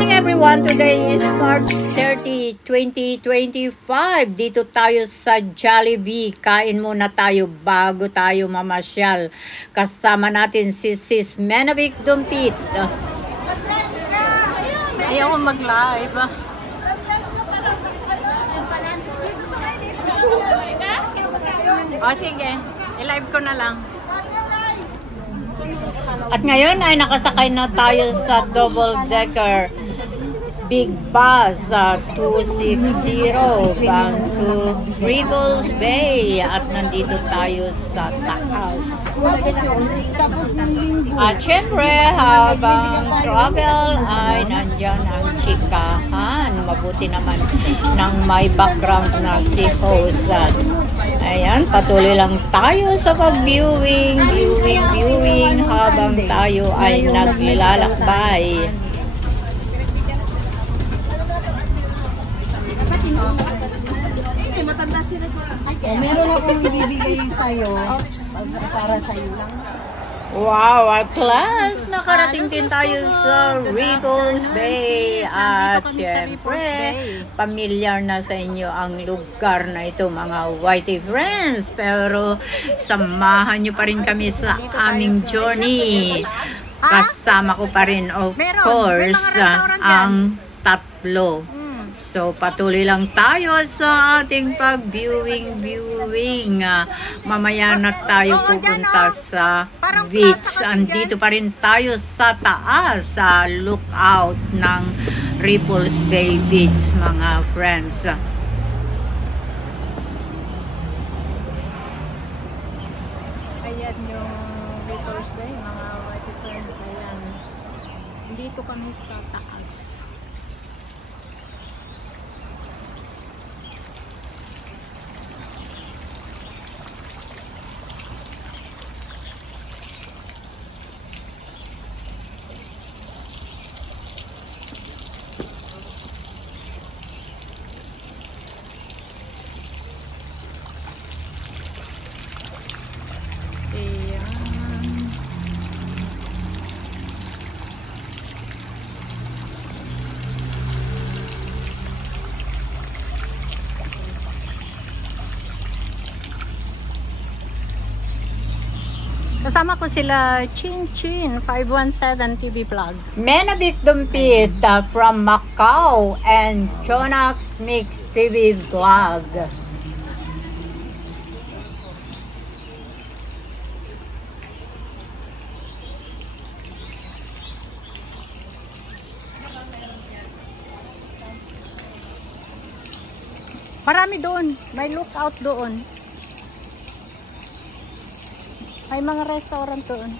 morning everyone. Today is March 30, 2025. Dito tayo sa Jollibee. Kain muna tayo bago tayo mamasyal. Kasama natin si Sis Menavic Dumpit. Ayaw ko mag-live. O sige, i-live ko na lang. At ngayon ay nakasakay na tayo sa double-decker big bus 260 bound to Rebels Bay. At nandito tayo sa taas. At syempre, habang travel ay nandyan ang chikahan. Mabuti naman ng may background na si host. Ayan, patuloy lang tayo sa pag-viewing habang tayo ay naglalakbay. Meron akong ibibigay sa'yo para sa'yo lang. Wow, at class! Nakarating din tayo sa Rebels Bay. At syempre, pamilyar na sa inyo ang lugar na ito, mga Whitey friends. Pero samahan nyo pa rin kami sa aming journey. Kasama ko pa rin, of course, ang tatlo. So, patuloy lang tayo sa ating pag-viewing. Mamaya na tayo pupunta sa beach. Andito pa rin tayo sa taas, sa lookout ng Rebels Bay Beach, mga friends. Ayan yung Rebels Bay, mga white friends. Ayan. Dito kami sa taas. Kasama ko sila Chin 517 TV Vlog, Menavic Dumpit from Macau, and Chonax Mix TV Vlog. Marami doon, may lookout doon. May mga restaurant doon.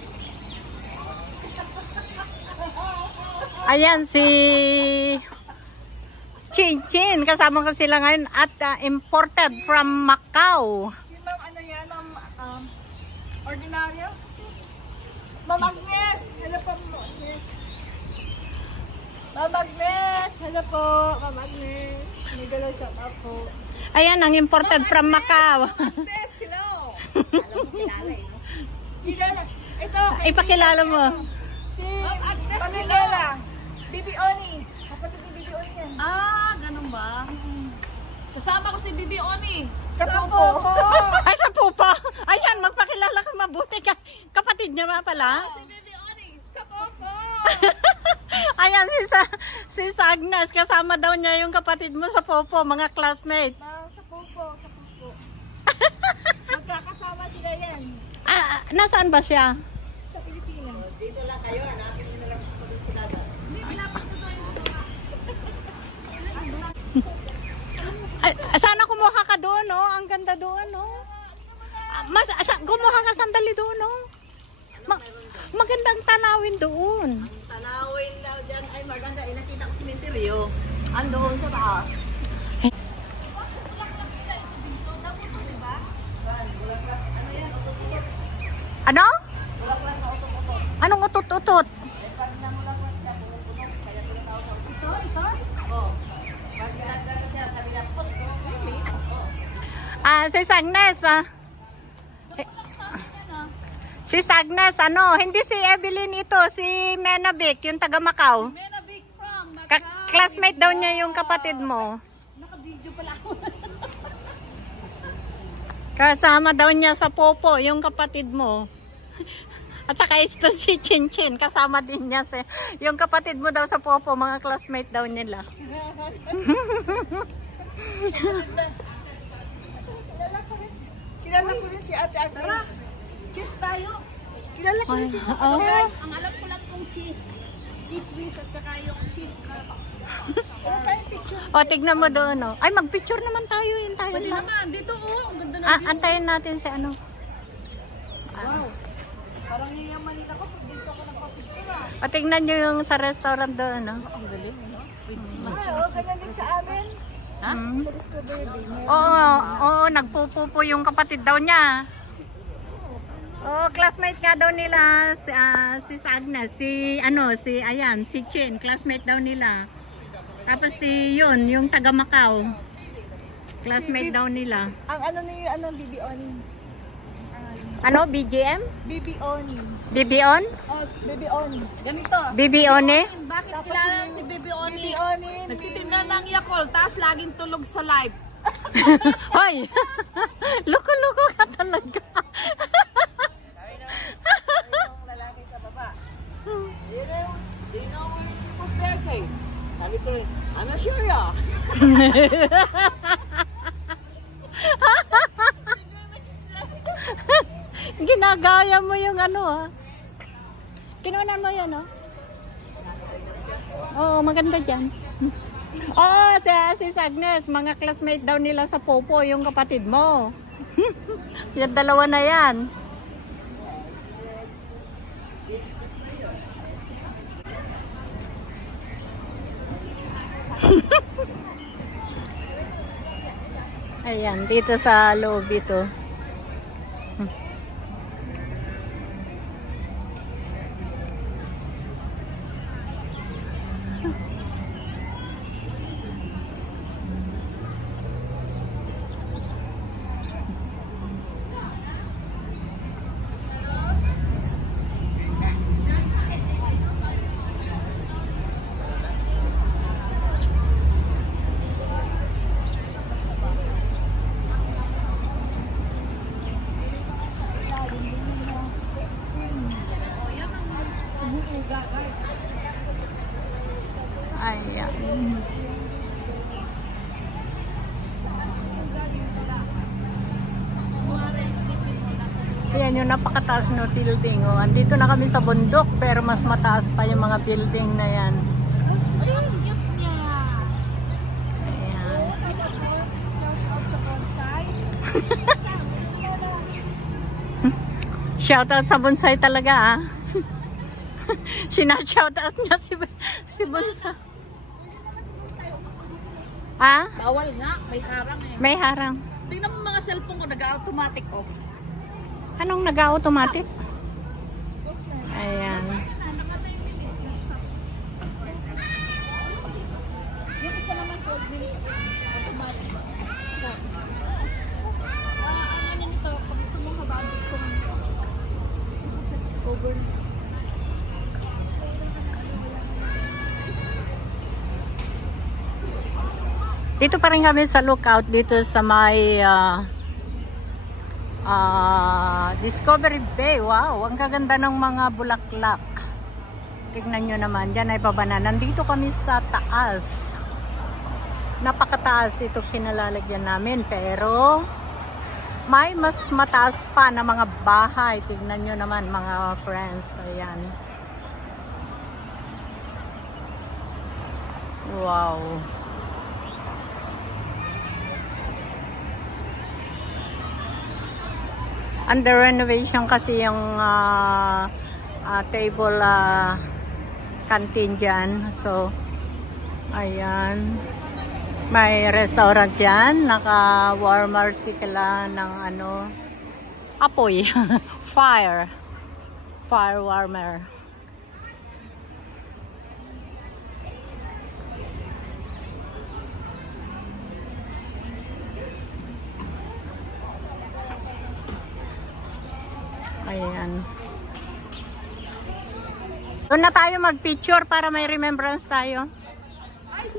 Ayan si Chin. Kasama ko sila ngayon at imported from Macau. Si Ma'am, ano yan? Ma'am, ordinaryo? Ma'am Agnes! Hello po, Ma'am Agnes. Ma'am Agnes! Hello po, Ma'am Agnes. May galaw shout out po. Ayan, ang imported from Macau. Agnes, hello! Alam mo, kilala eh. Ito, Ipakilala mo. Si Pamilala. Bibi Oni. Kapatid ni Bibi Oni yan. Ah, ganun ba? Kasama ko si Bibi Oni. Sa Pupo. Ay, sa pupa. Ayan, magpakilala ka mabuti. Kapatid niya ba pala? Si Bibi Oni. Sa Popo. Ayan, si Agnes. Kasama daw niya yung kapatid mo sa Popo, mga classmate. Sa Pupo. Magkakasama sila yan. Nasaan ba siya? Sa Pilipinas. Dito lang kayo, hanapin nyo na lang ako dun sila. Sana kumuha ka doon, no? Ang ganda doon, no? Kumuha ka sandali doon, no? Magandang tanawin doon. Ang tanawin daw dyan ay maganda. Nakita ko simenteryo. Andoon sa taas. Ano? Anong utot-utot? Si Agnes, si Agnes, ano, hindi si Evelyn ito, si Menavic, yung taga Macau. Menavic from Macau. Classmate daw niya yung kapatid mo. Naka-video pala ako. Kasama daw niya sa popo yung kapatid mo. At saka ito si Chinchin, kasama din niya yung kapatid mo daw sa popo, mga classmate daw nila. Kilala ko rin si Ate Agnes. Cheers tayo. Kilala ko rin si Ate Oo. Guys, ang alam ko lang pong cheese. Cheese whiz at saka yung cheese na. Ano tayong picture? O, tignan mo doon. Oh. Ay, mag-picture naman tayo. Yun tayo Pwede lang. naman. Dito ang ganda na. Antayin natin si ano. Wow. Parang yayamanin ako pag dito ako nagpa-picture O, tignan nyo yung sa restaurant doon. No? Ang galing, ano? Oo, ganyan din sa amin. Ha? Sa Discovery Bay. Oo, nagpupupo yung kapatid daw niya. Oo, classmate nga daw nila si Agnes, si Chin, classmate daw nila. Tapos yung taga Macau. Classmate daw nila. Ang Bibi Oni. Ano, BGM? Bibi Oni. Bibion? Oh, Bibi Oni. Ganito. Bibione? Bakit kilala si Bibi Oni? Bibi Oni. Nagtitinda ng Yakult, tapos laging tulog sa live. Hoy! Loko-loko ka talaga. Yung lalaki sa baba. Do you know where is your post barricade? Sabi ko, I'm not sure ya. Ginagaya mo yung ano ha. Kinunan mo yan oh. Oo, maganda dyan. Oo, si Agnes, mga classmate daw nila sa Popo, yung kapatid mo. Yung dalawa na yan. Ayan, dito sa loob ito. Ayan. Ayan yung napakataas no building. Oh. Andito na kami sa bundok pero mas mataas pa yung mga building na yan. Ayan. Shoutout sa bonsai talaga ah. Sina-shoutout niya si Bonsai. Ha? Bawal nga, may harang eh. May harang. Tingnan mo mga cellphone ko, nag-automatic off. Anong nag-automatic? Ayan. Yung isa naman 12 minutes automatic. Ang ano nito, pag gusto mong habaan kung over. Dito pa rin kami sa lookout dito sa may Discovery Bay. Wow, ang kaganda ng mga bulaklak. Tignan nyo naman, dyan ay pabana. Nandito kami sa taas. Napakataas ito kinalalagyan namin. Pero may mas mataas pa na mga bahay. Tignan nyo naman mga friends. Ayan. Wow. Under renovation kasi yung table canteen dyan. So, ayan. May restaurant dyan. Naka-warmer sila ng ano, apoy. Fire warmer. Ayan. Doon na tayo mag-picture para may remembrance tayo. Ay,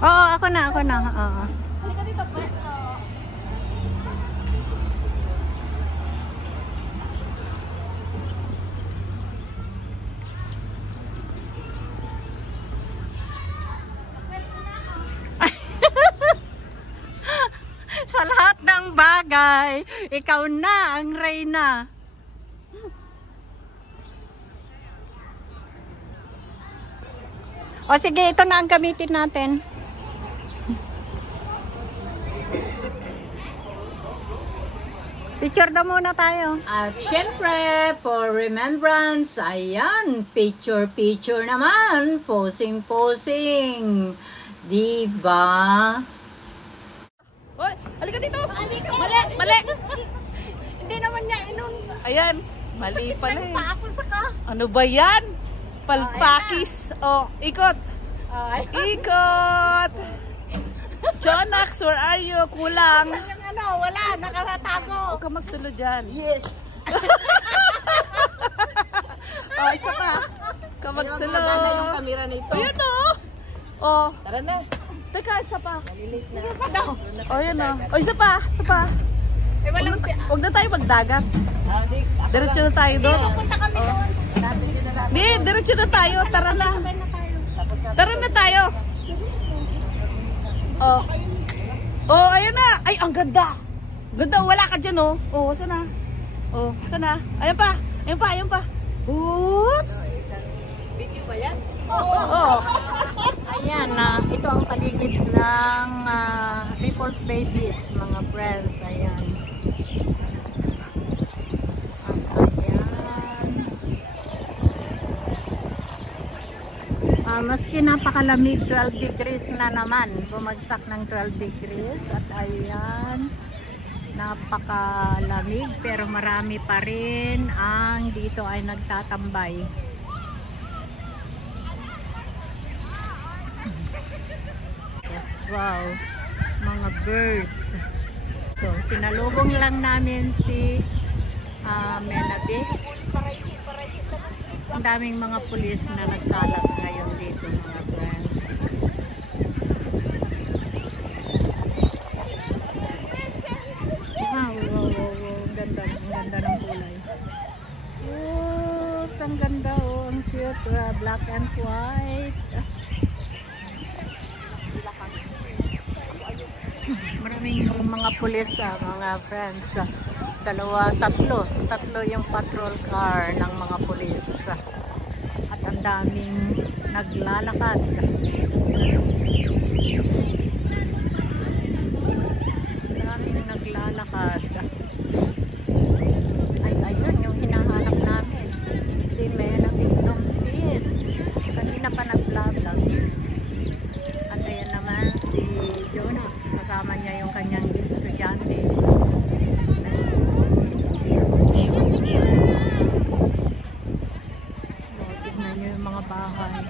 Oo, ako na. Oo. Halika dito, pwesto. Sa lahat ng bagay, ikaw na ang reyna. O sige, ito na ang gamitin natin. Picture na muna tayo. At syempre, for remembrance, ayan, picture naman. Posing. Diba? Hoy, halika dito. Mali. Hindi naman niya inun. Ayan, mali pala eh. Ako sa ka. Ano ba yan? Palpakis. Oh, ikot. Ikot. Jonax, where are you? Kulang. Wala, nakatago. Huwag ka magsunod dyan. Yes. Oh, isa pa. Huwag ka magsunod. Maganda yung camera nito. Ayan o. Oh. Tara na. Teka, isa pa. Malilate na. Oh, yan o. Oh, isa pa. Huwag na tayo magdagat. Diretso na tayo doon. Punta kami doon. Hindi, diretso na tayo. Tara na. Tara na tayo. Oh. Oh, ayan na. Ay, ang ganda. Ganda, wala ka dyan, oh. Oh, sana. Oh, sana. Ayan pa. Oops. Video ba yan? Oh. Ayan na. Ito ang paligid ng Ripples Bay Beach, mga friends. Ayan. Maski napakalamig, 12 degrees na naman. Bumagsak ng 12 degrees. At ayan, napakalamig pero marami pa rin ang dito ay nagtatambay. Wow, mga birds. So, sinalubong lang namin si Menabe. Ang daming mga pulis na nagkalat ngayon dito, mga friends. Wow. Ganda ng kulay. Oh, ang ganda, oh. Ang cute. Black and white. Maraming mga pulis, mga friends. Tatlo yung patrol car ng mga pulis. At ang daming naglalakad. Ay, ayun yung hinahanap namin. Si Menabe Dumpit. Kanina pa nag-vlog. At ayan naman si Jonax. Kasama niya yung kanyang estudyante. Tignan nyo yung mga bahay.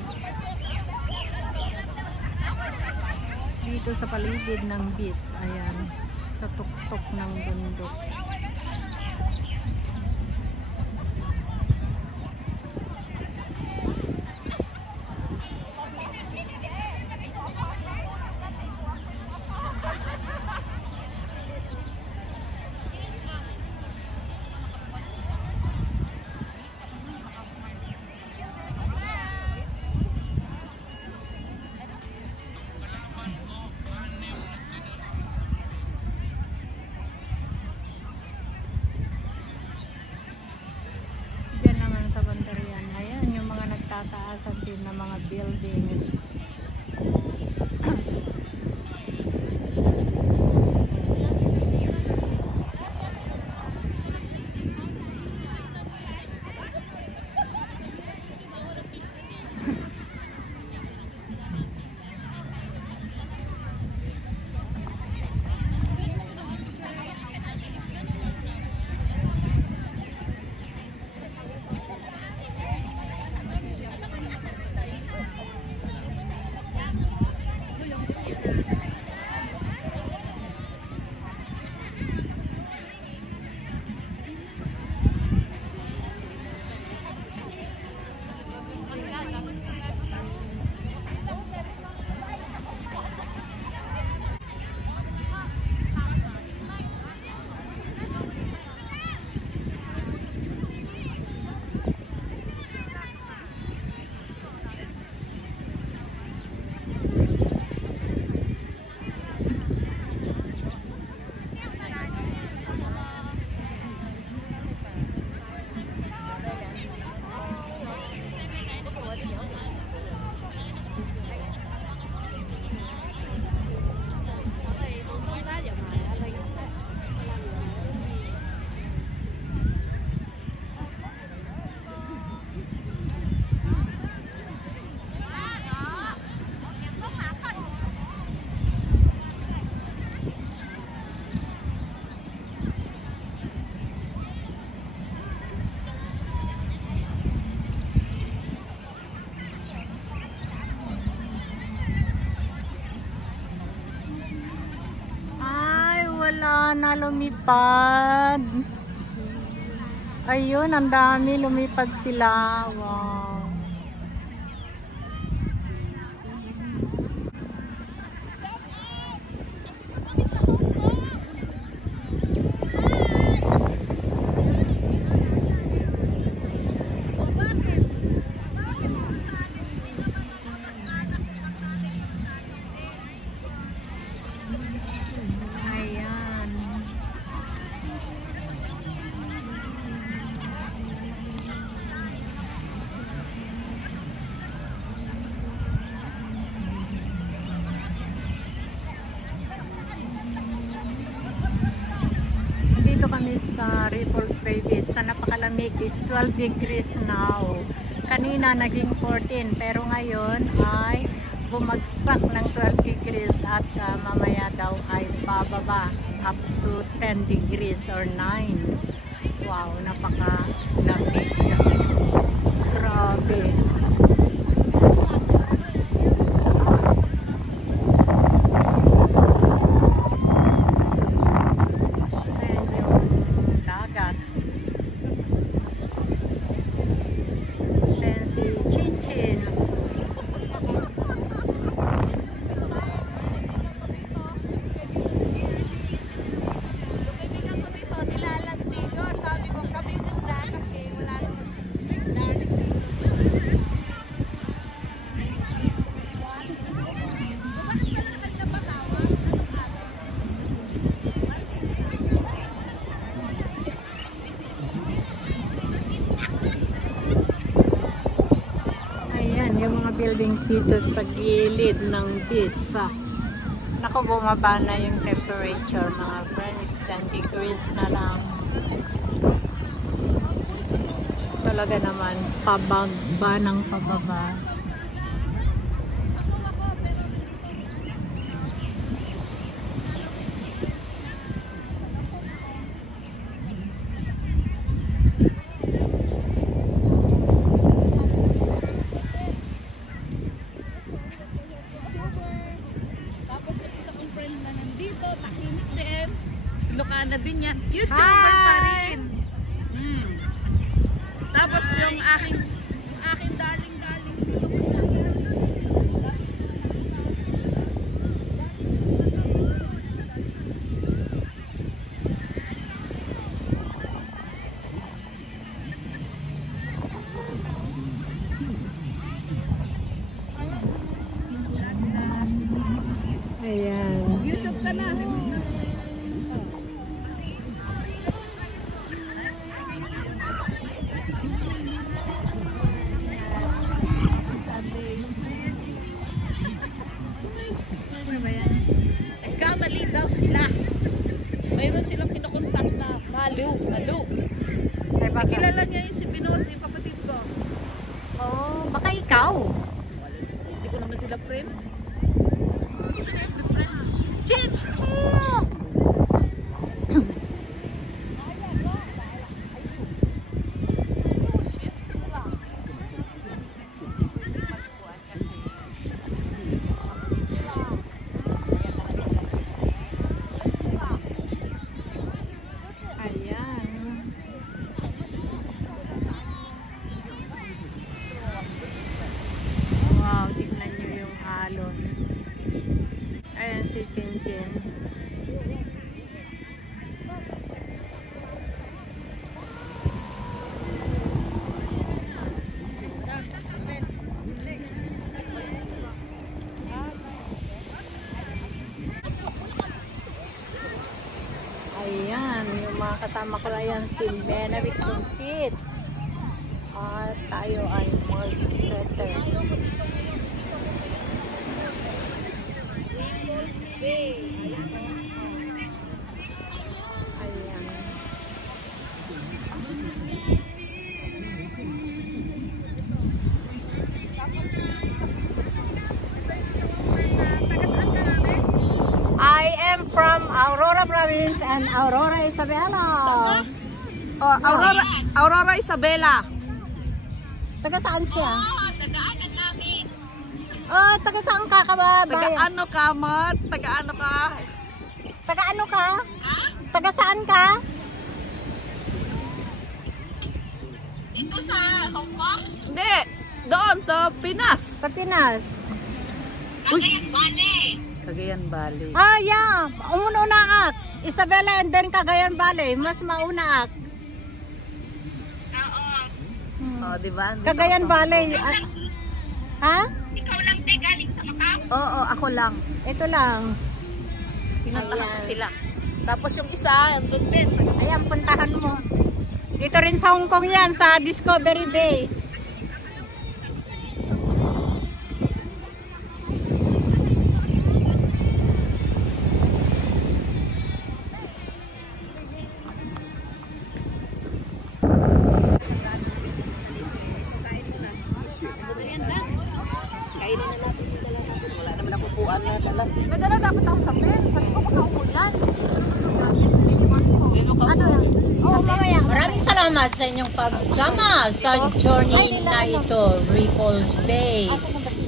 Dito sa paligid ng beach. Ayan. Sa tuktok ng bundok. Tataasan din ng mga buildings. sana lumipad. Ayun, ang dami, lumipad sila. Wow. Sa Ripples Bay Beach, sa napakalamig is 12 degrees now. Kanina naging 14 pero ngayon ay bumagsak ng 12 degrees at mamaya daw ay bababa up to 10 degrees or 9. Wow, napakalamig. Grabe. Buildings dito sa gilid ng beach. Naku, bumaba na yung temperature mga friends, 10 degrees na lang. Talaga naman, pababa ng pababa. Na din yan. YouTuber pa rin. Tapos yung aking darling. Ayan. YouTube ka na. Nagkamali daw sila. Mayroon silang kinukontak na Malu. Ay, baka. Kilala niya yung si Pinos, yung kapatid ko. Oh, baka ikaw. Hindi ko naman sila friend. Chips! Ayan si Chin. Ayan, yung mga kasama ko na yan, si Benedict Kumpit. At tayo ay mag-tretter. Ayan. I am from Aurora Province and Aurora Isabela. Oh, Aurora Isabela. Taga saan siya? Tagaanan namin. Oh, taga saan ka, kababayan? Taga ano ka, Mat? Taga ano ka? Taga ano ka? Ha? Taga saan ka? Ito sa Hong Kong? Hindi, doon sa Pinas. Sa Pinas. Cagayan Valley. Ah, yeah. Umuuna ak. Isabela and then Cagayan Valley. Mas mauna ak. Oh, di ba? Dito Cagayan ako sa- Valley. Ha? Ikaw lang te galing sa Macau? Oo, ako lang. Ito lang. Pinuntahan ko Ayan. sila. Tapos yung isa, andun din. Ayan, puntahan mo. Dito rin sa Hong Kong yan, sa Discovery Bay. Kainin na natin yung dala natin. Wala naman ako kuhaan na dala. Madala dapat ako sa pen. Sabi ko baka umulan. Ano yan? Oo, mamaya. Maraming salamat sa inyong pagsama sa journey na ito, Ripples Bay.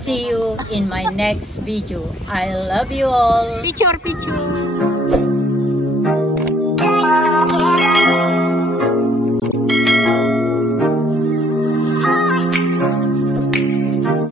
See you in my next video. I love you all. Picture, picture.